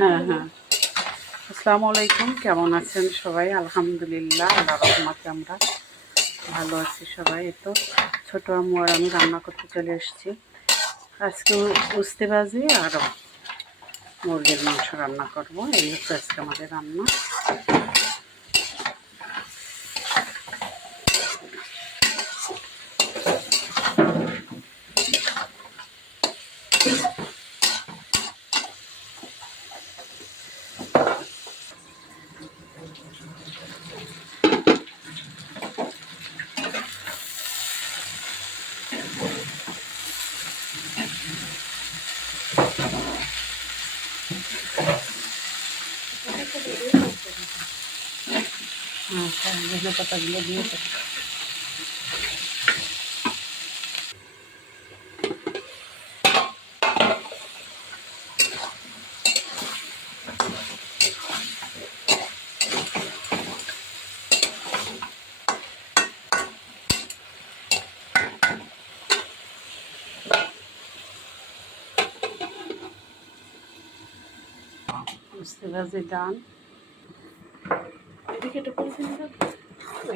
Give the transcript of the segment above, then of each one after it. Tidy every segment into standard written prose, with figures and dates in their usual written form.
হ্যাঁ হ্যাঁ, আসসালামু আলাইকুম। কেমন আছেন সবাই? আলহামদুলিল্লাহ, আল্লাহ রহমতে আমরা ভালো আছি সবাই। তো ছোটো আম্মু আর আমি রান্না করতে চলে এসেছি। আজকে উস্তে ভাজি আর মুরগির মাংস রান্না করব। এই হচ্ছে আজকে আমাদের রান্না। ধনে পাতাগুলো দিয়ে উস্তে ভাজি ডান।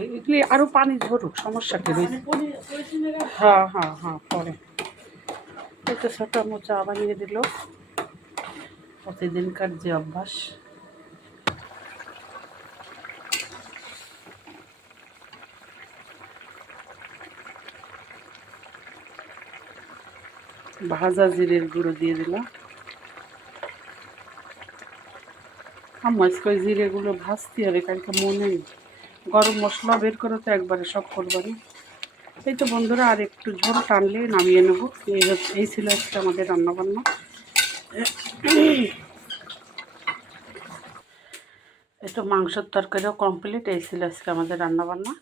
এগুলি আরও পানি ঝরুক, সমস্যা কি রয়েছে? হ্যাঁ হ্যাঁ হ্যাঁ, পরে একটু ছোটো আম্মু চা বানিয়ে দিল, প্রতিদিনকার যে অভ্যাস। ভাজা জিরের গুঁড়ো দিয়ে দিলাম। আম্মু আজকে ওই জিরেগুলো ভাজতে হবে, কালকে মনে নেই। গরম মশলা বের করে তো একবারে সব করবো না। এই তো বন্ধুরা, আর একটু ঝোল টানলে নামিয়ে নেব। এই ছিল আজকে আমাদের রান্নাবান্না। একটু মাংসের তরকারিও কমপ্লিট। এই ছিল আজকে আমাদের রান্নাবান্না।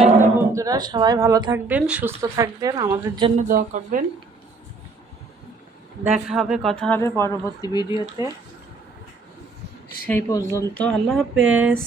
এই তো বন্ধুরা, সবাই ভালো থাকবেন, সুস্থ থাকবেন, আমাদের জন্য দোয়া করবেন। দেখা হবে, কথা হবে পরবর্তী ভিডিওতে। সেই পর্যন্ত আল্লাহ হাফেজ।